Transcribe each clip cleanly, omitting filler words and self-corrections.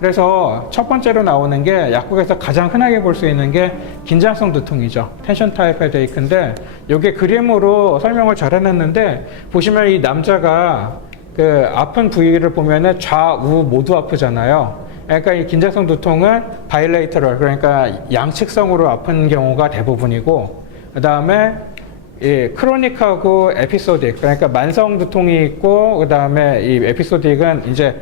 그래서 첫 번째로 나오는 게 약국에서 가장 흔하게 볼 수 있는 게 긴장성 두통이죠. 텐션 타입 헤데이크인데 이게 그림으로 설명을 잘 해놨는데 보시면 이 남자가 그 아픈 부위를 보면은 좌우 모두 아프잖아요. 그러니까 이 긴장성 두통은 바일레이터럴, 그러니까 양측성으로 아픈 경우가 대부분이고, 그 다음에 이 크로닉하고 에피소딕, 그러니까 만성 두통이 있고, 그 다음에 이 에피소딕은 이제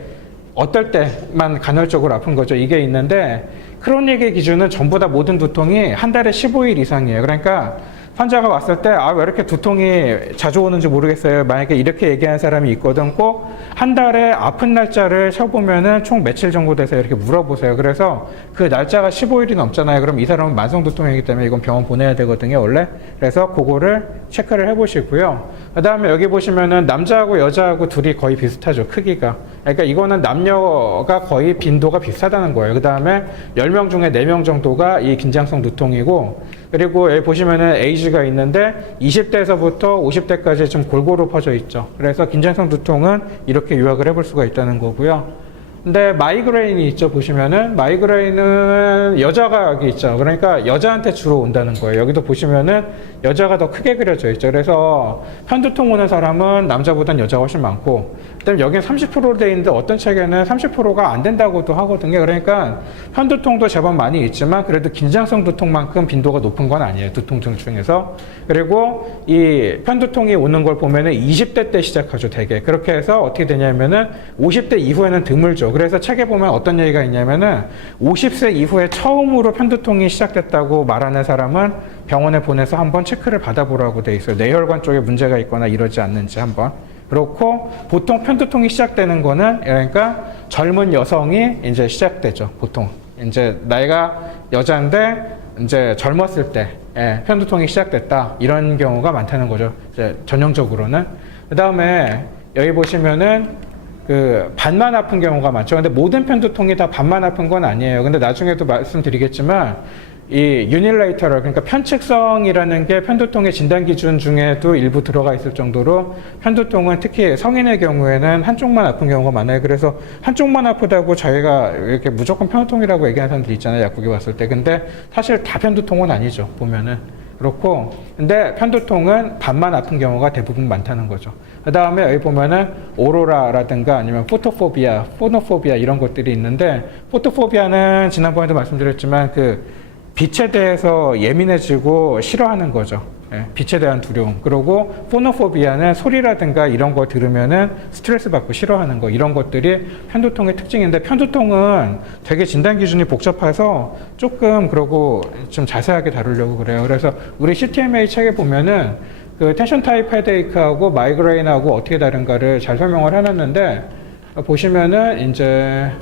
어떨 때만 간헐적으로 아픈 거죠. 이게 있는데, 크로닉의 기준은 전부 다 모든 두통이 한 달에 15일 이상이에요. 그러니까 환자가 왔을 때, 아, 왜 이렇게 두통이 자주 오는지 모르겠어요. 만약에 이렇게 얘기하는 사람이 있거든. 꼭 한 달에 아픈 날짜를 쳐보면은 총 며칠 정도 돼서 이렇게 물어보세요. 그래서 그 날짜가 15일이 넘잖아요. 그럼 이 사람은 만성 두통이기 때문에 이건 병원 보내야 되거든요, 원래. 그래서 그거를 체크를 해보시고요. 그 다음에 여기 보시면은 남자하고 여자하고 둘이 거의 비슷하죠, 크기가. 그러니까 이거는 남녀가 거의 빈도가 비슷하다는 거예요. 그 다음에 10명 중에 4명 정도가 이 긴장성 두통이고, 그리고 여기 보시면은 에이지가 있는데 20대에서부터 50대까지 좀 골고루 퍼져 있죠. 그래서 긴장성 두통은 이렇게 요약을 해볼 수가 있다는 거고요. 근데 마이그레인이 있죠. 보시면은 마이그레인은 여자가 여기 있죠. 그러니까 여자한테 주로 온다는 거예요. 여기도 보시면은 여자가 더 크게 그려져 있죠. 그래서 편두통 오는 사람은 남자보단 여자가 훨씬 많고, 그다음에 여기는 30%로 돼 있는데 어떤 책에는 30%가 안 된다고도 하거든요. 그러니까 편두통도 제법 많이 있지만 그래도 긴장성 두통만큼 빈도가 높은 건 아니에요, 두통증 중에서. 그리고 이 편두통이 오는 걸 보면은 20대 때 시작하죠, 되게. 그렇게 해서 어떻게 되냐면은 50대 이후에는 드물죠. 그래서 책에 보면 어떤 얘기가 있냐면은 50세 이후에 처음으로 편두통이 시작됐다고 말하는 사람은 병원에 보내서 한번 체크를 받아보라고 돼 있어요. 뇌혈관 쪽에 문제가 있거나 이러지 않는지 한번. 그렇고 보통 편두통이 시작되는 거는, 그러니까 젊은 여성이 이제 시작되죠. 보통 이제 나이가 여자인데 이제 젊었을 때 편두통이 시작됐다, 이런 경우가 많다는 거죠, 이제 전형적으로는. 그 다음에 여기 보시면은 그 반만 아픈 경우가 많죠. 근데 모든 편두통이 다 반만 아픈 건 아니에요. 근데 나중에도 말씀드리겠지만 이 유닐레이터럴, 그러니까 편측성이라는 게 편두통의 진단 기준 중에도 일부 들어가 있을 정도로 편두통은 특히 성인의 경우에는 한쪽만 아픈 경우가 많아요. 그래서 한쪽만 아프다고 자기가 이렇게 무조건 편두통이라고 얘기하는 사람들 있잖아요, 약국에 왔을 때. 근데 사실 다 편두통은 아니죠, 보면은. 그렇고, 근데 편두통은 반만 아픈 경우가 대부분 많다는 거죠. 그 다음에 여기 보면은 오로라라든가 아니면 포토포비아, 포노포비아 이런 것들이 있는데, 포토포비아는 지난번에도 말씀드렸지만 그 빛에 대해서 예민해지고 싫어하는 거죠. 빛에 대한 두려움. 그리고 포노포비아는 소리라든가 이런 거 들으면은 스트레스 받고 싫어하는 거, 이런 것들이 편두통의 특징인데, 편두통은 되게 진단 기준이 복잡해서 조금 그러고 좀 자세하게 다루려고 그래요. 그래서 우리 CTMA 책에 보면은 그 텐션 타입 헤데이크하고 마이그레인하고 어떻게 다른가를 잘 설명을 해놨는데, 보시면은 이제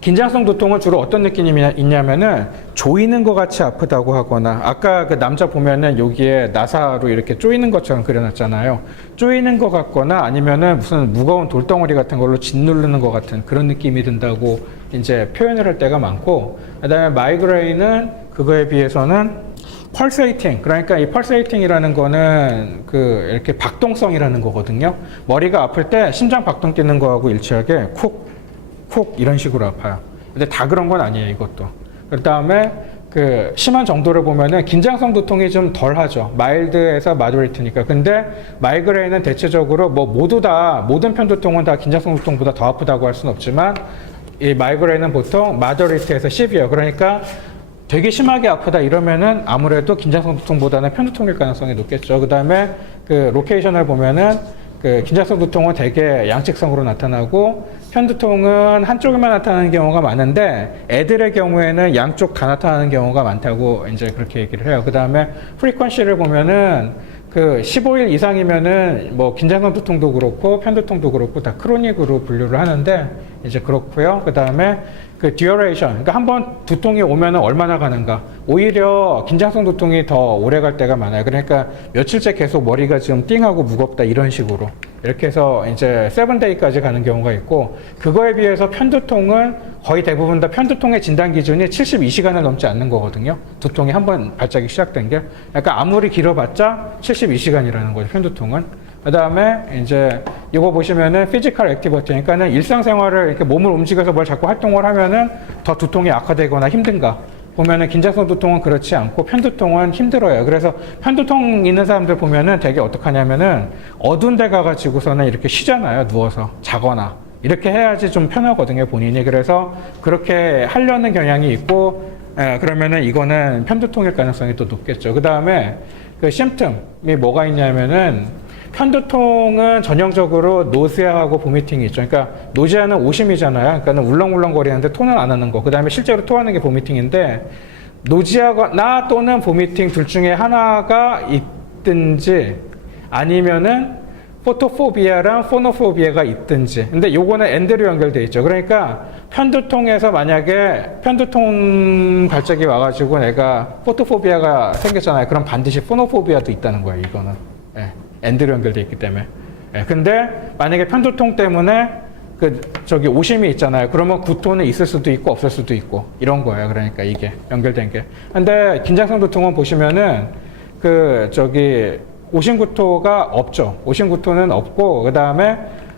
긴장성 두통은 주로 어떤 느낌이 있냐면은 조이는 것 같이 아프다고 하거나, 아까 그 남자 보면은 여기에 나사로 이렇게 조이는 것처럼 그려놨잖아요. 조이는 것 같거나 아니면은 무슨 무거운 돌덩어리 같은 걸로 짓누르는 것 같은 그런 느낌이 든다고 이제 표현을 할 때가 많고, 그다음에 마이그레인은 그거에 비해서는 펄세이팅, 그러니까 이 펄세이팅이라는 거는 그 이렇게 박동성이라는 거거든요. 머리가 아플 때 심장 박동 뛰는 거하고 일치하게 쿡 이런 식으로 아파요. 근데 다 그런 건 아니에요, 이것도. 그 다음에 그 심한 정도를 보면은 긴장성 두통이 좀 덜 하죠. 마일드에서 마더리트니까. 근데 마이그레인은 대체적으로 뭐 모두 다, 모든 편두통은 다 긴장성 두통보다 더 아프다고 할 수는 없지만, 이 마이그레인은 보통 마더리트에서 시비어, 그러니까 되게 심하게 아프다 이러면은 아무래도 긴장성 두통보다는 편두통일 가능성이 높겠죠. 그 다음에 그 로케이션을 보면은 그 긴장성 두통은 되게 양측성으로 나타나고 편두통은 한쪽에만 나타나는 경우가 많은데, 애들의 경우에는 양쪽 다 나타나는 경우가 많다고 이제 그렇게 얘기를 해요. 그 다음에 프리퀀시를 보면은 그 15일 이상이면은 뭐 긴장성 두통도 그렇고 편두통도 그렇고 다 크로닉으로 분류를 하는데, 이제 그렇고요. 그 다음에 그 듀어레이션, 그러니까 한번 두통이 오면은 얼마나 가는가. 오히려 긴장성 두통이 더 오래 갈 때가 많아요. 그러니까 며칠째 계속 머리가 지금 띵하고 무겁다, 이런 식으로. 이렇게 해서 이제 7데이까지 가는 경우가 있고, 그거에 비해서 편두통은 거의 대부분 다 편두통의 진단 기준이 72시간을 넘지 않는 거거든요. 두통이 한번 발작이 시작된 게. 그러니까 아무리 길어봤자 72시간이라는 거죠, 편두통은. 그 다음에 이제 이거 보시면은 피지컬 액티비티, 그러니까는 일상생활을 이렇게 몸을 움직여서 뭘 자꾸 활동을 하면은 더 두통이 악화되거나 힘든가. 보면은 긴장성 두통은 그렇지 않고 편두통은 힘들어요. 그래서 편두통 있는 사람들 보면은 되게 어떡하냐면은 어두운 데 가가지고서는 이렇게 쉬잖아요. 누워서 자거나. 이렇게 해야지 좀 편하거든요, 본인이. 그래서 그렇게 하려는 경향이 있고, 그러면은 이거는 편두통일 가능성이 또 높겠죠. 그 다음에 그 심틈이 뭐가 있냐면은 편두통은 전형적으로 노지아하고 보미팅이 있죠. 그러니까 노지아는 오심이잖아요. 그러니까 울렁울렁거리는데 토는 안 하는 거. 그 다음에 실제로 토하는 게 보미팅인데 노지아나 또는 보미팅 둘 중에 하나가 있든지 아니면은 포토포비아랑 포노포비아가 있든지. 근데 요거는 엔드로 연결돼 있죠. 그러니까 편두통에서 만약에 편두통 발작이 와가지고 내가 포토포비아가 생겼잖아요. 그럼 반드시 포노포비아도 있다는 거예요. 이거는. 예. 엔드로 연결돼 있기 때문에. 예, 근데 만약에 편두통 때문에 오심이 있잖아요. 그러면 구토는 있을 수도 있고 없을 수도 있고 이런 거예요. 그러니까 이게 연결된 게. 근데 긴장성 두통은 보시면은 오심 구토가 없죠. 오심 구토는 없고 그 다음에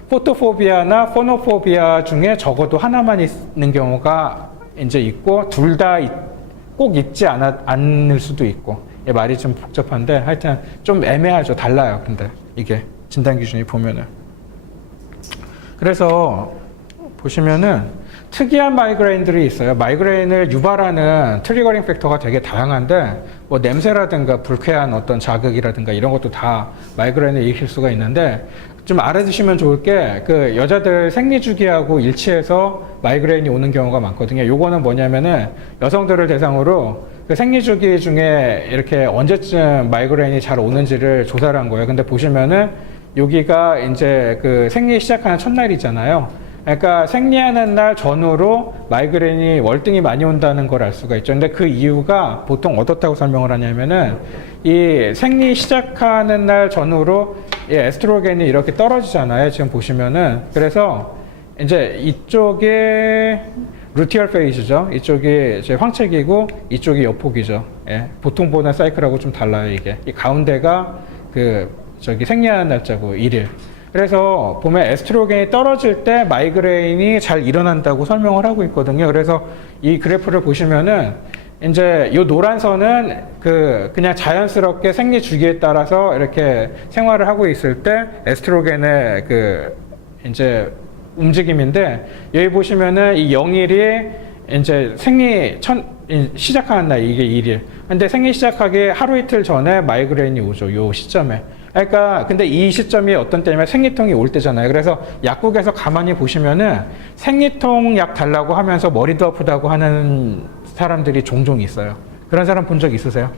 포토포비아나 포노포비아 중에 적어도 하나만 있는 경우가 이제 있고 둘 다 꼭 있지 않을 수도 있고. 예, 말이 좀 복잡한데 하여튼 좀 애매하죠. 달라요. 근데 이게 진단 기준이 보면은. 그래서 보시면은 특이한 마이그레인들이 있어요. 마이그레인을 유발하는 트리거링 팩터가 되게 다양한데 뭐 냄새라든가 불쾌한 어떤 자극이라든가 이런 것도 다 마이그레인을 일으킬 수가 있는데 좀 알아두시면 좋을 게 그 여자들 생리주기하고 일치해서 마이그레인이 오는 경우가 많거든요. 요거는 뭐냐면은 여성들을 대상으로 그 생리주기 중에 이렇게 언제쯤 마이그레인이 잘 오는지를 조사를 한 거예요. 근데 보시면은 여기가 이제 그 생리 시작하는 첫날이잖아요. 그러니까 생리하는 날 전후로 마이그레인이 월등히 많이 온다는 걸 알 수가 있죠. 근데 그 이유가 보통 어떻다고 설명을 하냐면은 이 생리 시작하는 날 전후로 이 에스트로겐이 이렇게 떨어지잖아요. 지금 보시면은. 그래서 이제 이쪽에 루티얼 페이즈죠. 이쪽이 이제 황체기고 이쪽이 여폭이죠. 예. 보통 보는 사이클하고 좀 달라요, 이게. 이 가운데가 생리하는 날짜고, 일일. 그래서 보면 에스트로겐이 떨어질 때 마이그레인이 잘 일어난다고 설명을 하고 있거든요. 그래서 이 그래프를 보시면은 이제 이 노란 선은 그냥 자연스럽게 생리 주기에 따라서 이렇게 생활을 하고 있을 때 에스트로겐의 이제 움직임인데 여기 보시면은 이 0일이 이제 시작하는 날 이게 1일. 근데 생리 시작하기 하루 이틀 전에 마이그레인이 오죠. 요 시점에. 그러니까 근데 이 시점이 어떤 때냐면 생리통이 올 때잖아요. 그래서 약국에서 가만히 보시면은 생리통 약 달라고 하면서 머리도 아프다고 하는 사람들이 종종 있어요. 그런 사람 본 적 있으세요?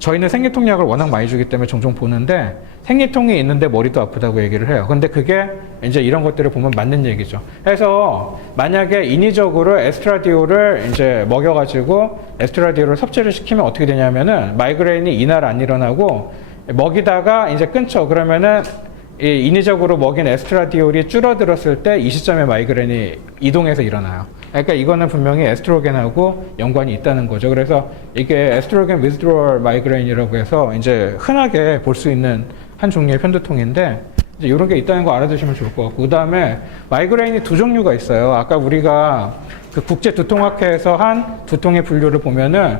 저희는 생리통 약을 워낙 많이 주기 때문에 종종 보는데 생리통이 있는데 머리도 아프다고 얘기를 해요. 근데 그게 이제 이런 것들을 보면 맞는 얘기죠. 그래서 만약에 인위적으로 에스트라디올을 이제 먹여가지고 에스트라디올을 섭취를 시키면 어떻게 되냐면은 마이그레인이 이날 안 일어나고 먹이다가 이제 끊죠. 그러면은 이 인위적으로 먹인 에스트라디올이 줄어들었을 때 이 시점에 마이그레인이 이동해서 일어나요. 그러니까 이거는 분명히 에스트로겐하고 연관이 있다는 거죠. 그래서 이게 에스트로겐 withdrawal 마이그레인이라고 해서 이제 흔하게 볼 수 있는 한 종류의 편두통인데 이제 이런 게 있다는 거 알아두시면 좋을 것 같고, 그 다음에 마이그레인이 두 종류가 있어요. 아까 우리가 그 국제 두통학회에서 한 두통의 분류를 보면은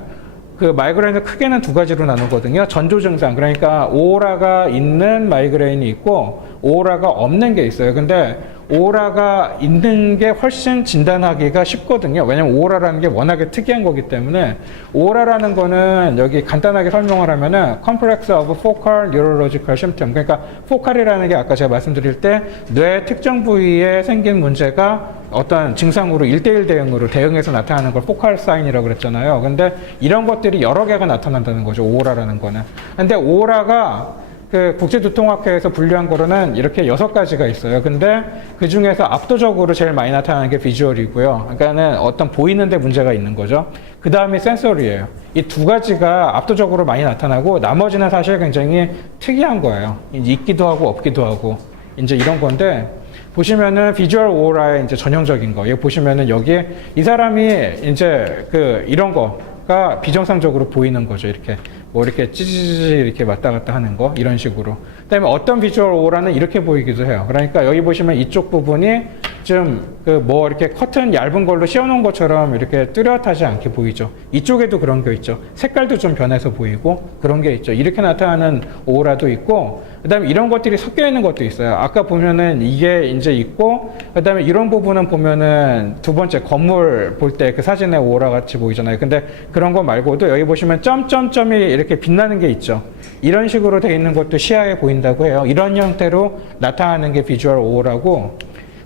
그 마이그레인을 크게는 두 가지로 나누거든요. 전조 증상, 그러니까 오라가 있는 마이그레인이 있고 오라가 없는 게 있어요. 근데 오라가 있는 게 훨씬 진단하기가 쉽거든요. 왜냐면 오라라는 게 워낙에 특이한 거기 때문에. 오라라는 거는 여기 간단하게 설명을 하면은 Complex of Focal Neurological Symptom, 그러니까 포칼이라는 게 아까 제가 말씀드릴 때 뇌 특정 부위에 생긴 문제가 어떤 증상으로 1:1 대응으로 대응해서 나타나는 걸 포칼 사인이라고 그랬잖아요. 근데 이런 것들이 여러 개가 나타난다는 거죠, 오라라는 거는. 근데 오라가 그 국제두통학회에서 분류한 거로는 이렇게 6가지가 있어요. 근데 그 중에서 압도적으로 제일 많이 나타나는 게 비주얼이고요. 그러니까는 어떤 보이는데 문제가 있는 거죠. 그 다음이 센서리예요. 이 두 가지가 압도적으로 많이 나타나고 나머지는 사실 굉장히 특이한 거예요. 있기도 하고 없기도 하고 이제 이런 건데, 보시면은 비주얼 오라의 이제 전형적인 거. 여기 보시면은 여기에 이 사람이 이제 이런 거. 오라가 비정상적으로 보이는 거죠. 이렇게 뭐 이렇게 찌지지 이렇게 왔다 갔다 하는 거 이런 식으로. 그다음에 어떤 비주얼 오라는 이렇게 보이기도 해요. 그러니까 여기 보시면 이쪽 부분이 좀 그 뭐 이렇게 커튼 얇은 걸로 씌워놓은 것처럼 이렇게 뚜렷하지 않게 보이죠. 이쪽에도 그런 게 있죠. 색깔도 좀 변해서 보이고 그런 게 있죠. 이렇게 나타나는 오라도 있고, 그다음에 이런 것들이 섞여 있는 것도 있어요. 아까 보면은 이게 이제 있고, 그다음에 이런 부분은 보면은 두 번째 건물 볼 때 그 사진에 오라 같이 보이잖아요. 근데 그런 거 말고도 여기 보시면 점점점이 이렇게 빛나는 게 있죠. 이런 식으로 되어 있는 것도 시야에 보인다고 해요. 이런 형태로 나타나는 게 비주얼 오라고.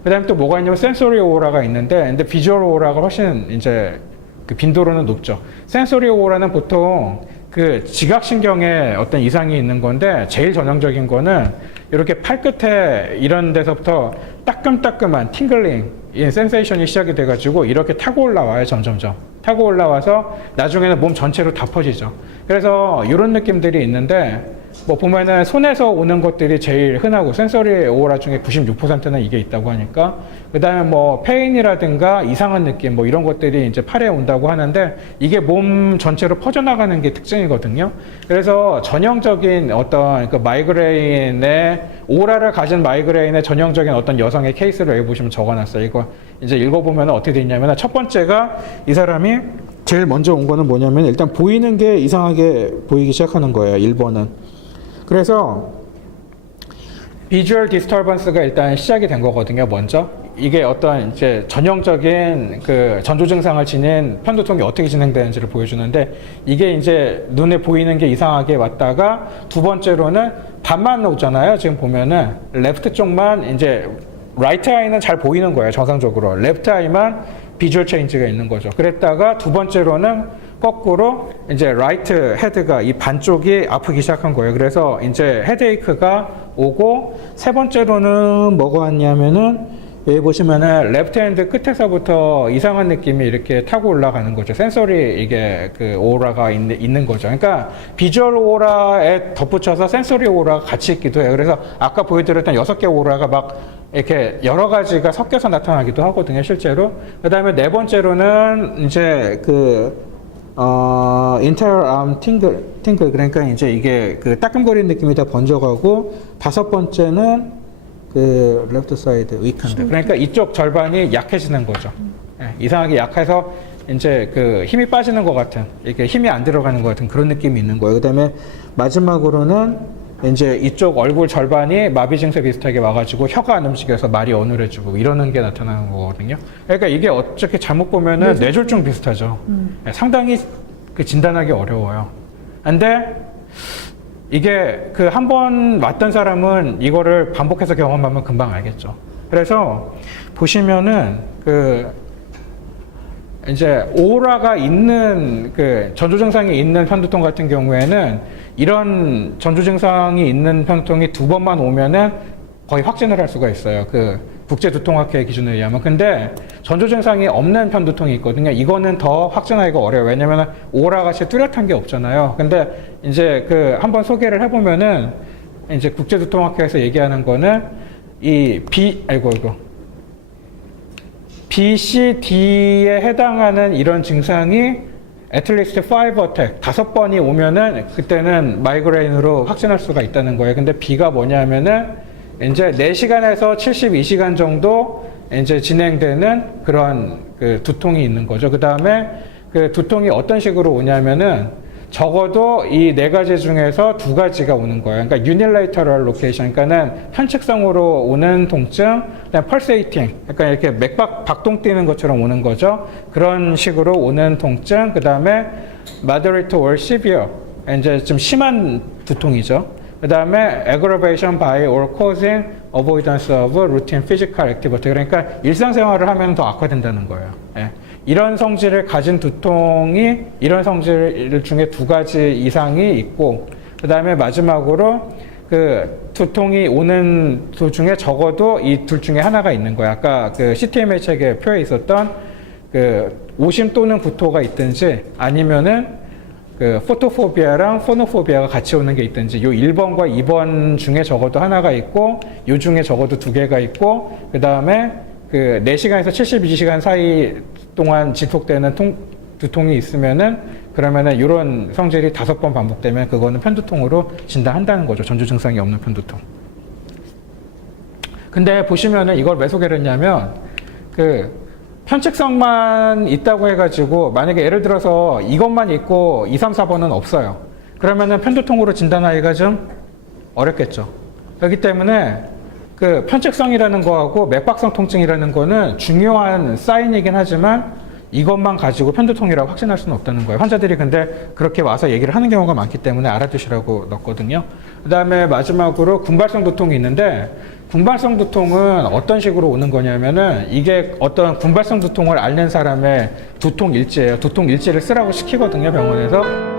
그 다음에 또 뭐가 있냐면 센소리 오라가 있는데, 근데 비주얼 오라가 훨씬 이제 그 빈도로는 높죠. 센소리 오라는 보통 그 지각신경에 어떤 이상이 있는 건데, 제일 전형적인 거는 이렇게 팔끝에 이런 데서부터 따끔따끔한 팅글링, 이 센세이션이 시작이 돼가지고 이렇게 타고 올라와요, 점점점. 타고 올라와서 나중에는 몸 전체로 다 퍼지죠. 그래서 이런 느낌들이 있는데, 뭐 보면은 손에서 오는 것들이 제일 흔하고 센서리 오라 중에 96%는 이게 있다고 하니까, 그 다음에 뭐 페인이라든가 이상한 느낌 뭐 이런 것들이 이제 팔에 온다고 하는데, 이게 몸 전체로 퍼져나가는 게 특징이거든요. 그래서 전형적인 어떤 그 마이그레인의 오라를 가진 마이그레인의 전형적인 어떤 여성의 케이스를 여기 보시면 적어놨어요. 이거 이제 읽어보면 어떻게 돼 있냐면, 첫 번째가 이 사람이 제일 먼저 온 거는 뭐냐면 일단 보이는 게 이상하게 보이기 시작하는 거예요. 1번은. 그래서 비주얼 디스터번스가 일단 시작이 된 거거든요. 먼저 이게 어떤 이제 전형적인 그 전조 증상을 지닌 편두통이 어떻게 진행되는지를 보여주는데, 이게 이제 눈에 보이는 게 이상하게 왔다가 두 번째로는 반만 오잖아요. 지금 보면은 레프트 쪽만 이제 라이트 아이는 잘 보이는 거예요. 정상적으로 레프트 아이만 비주얼 체인지가 있는 거죠. 그랬다가 두 번째로는 거꾸로 이제 라이트 헤드가 이 반쪽이 아프기 시작한 거예요. 그래서 이제 헤드에이크가 오고, 세 번째로는 뭐가 왔냐면은 여기 보시면은 레프트 핸드 끝에서부터 이상한 느낌이 이렇게 타고 올라가는 거죠. 센서리 이게 그 오라가 있는 거죠. 그러니까 비주얼 오라에 덧붙여서 센서리 오라가 같이 있기도 해요. 그래서 아까 보여드렸던 6개 오라가 막 이렇게 여러 가지가 섞여서 나타나기도 하거든요, 실제로. 그 다음에 네 번째로는 이제 entire arm tingle, 그러니까 이제 이게 그 따끔거리는 느낌이 다 번져가고, 다섯 번째는 그 left side weak hand, 그러니까 이쪽 절반이 약해지는 거죠. 이상하게 약해서 이제 그 힘이 빠지는 것 같은, 이렇게 힘이 안 들어가는 것 같은 그런 느낌이 있는 거예요. 그 다음에 마지막으로는 이제 이쪽 얼굴 절반이 마비 증세 비슷하게 와가지고 혀가 안 움직여서 말이 어눌해지고 이러는 게 나타나는 거거든요. 그러니까 이게 어떻게 잘못 보면은 뇌졸중 비슷하죠. 상당히 그 진단하기 어려워요. 근데 이게 그 한 번 왔던 사람은 이거를 반복해서 경험하면 금방 알겠죠. 그래서 보시면은 그 이제 오라가 있는 그 전조 증상이 있는 편두통 같은 경우에는 이런 전조 증상이 있는 편두통이 두 번만 오면은 거의 확진을 할 수가 있어요. 그 국제두통학회 기준에 의하면. 근데 전조 증상이 없는 편두통이 있거든요. 이거는 더 확진하기가 어려워요. 왜냐면 오라 같이 뚜렷한 게 없잖아요. 근데 이제 그 한번 소개를 해보면은 이제 국제두통학회에서 얘기하는 거는 이 BCD에 해당하는 이런 증상이 at least 5 attack, 5번이 오면은 그때는 마이그레인으로 확진할 수가 있다는 거예요. 근데 B가 뭐냐면은 이제 4시간에서 72시간 정도 이제 진행되는 그런 그 두통이 있는 거죠. 그 다음에 그 두통이 어떤 식으로 오냐면은 적어도 이 4가지 중에서 2가지가 오는 거예요. 그러니까 unilateral location, 그러니까는 편측성으로 오는 통증, 그다음에 pulsating, 그러니까 이렇게 맥박 박동 뛰는 것처럼 오는 거죠. 그런 식으로 오는 통증, 그 다음에 moderate or severe, 이제 좀 심한 두통이죠. 그 다음에 aggravation by or causing avoidance of routine physical activity, 그러니까 일상생활을 하면 더 악화된다는 거예요. 예. 이런 성질을 가진 두통이 이런 성질 중에 2가지 이상이 있고, 그 다음에 마지막으로 그 두통이 오는 도중에 적어도 이 둘 중에 하나가 있는 거예요. 아까 그 CTMA 책에 표에 있었던 그 오심 또는 구토가 있든지, 아니면은 그 포토포비아랑 포노포비아가 같이 오는 게 있든지, 요 1번과 2번 중에 적어도 하나가 있고, 요 중에 적어도 2개가 있고, 그 다음에 그 4시간에서 72시간 사이 동안 지속되는 두통이 있으면은 그러면은 이런 성질이 5번 반복되면 그거는 편두통으로 진단한다는 거죠. 전조 증상이 없는 편두통. 근데 보시면은 이걸 왜 소개를 했냐면 그 편측성만 있다고 해가지고 만약에 예를 들어서 이것만 있고 2, 3, 4번은 없어요. 그러면은 편두통으로 진단하기가 좀 어렵겠죠. 그렇기 때문에 그 편측성이라는 거하고 맥박성 통증이라는 거는 중요한 사인이긴 하지만 이것만 가지고 편두통이라고 확신할 수는 없다는 거예요. 환자들이 근데 그렇게 와서 얘기를 하는 경우가 많기 때문에 알아두시라고 넣었거든요. 그 다음에 마지막으로 군발성 두통이 있는데 군발성 두통은 어떤 식으로 오는 거냐면은 이게 어떤 군발성 두통을 앓는 사람의 두통 일지예요. 두통 일지를 쓰라고 시키거든요, 병원에서.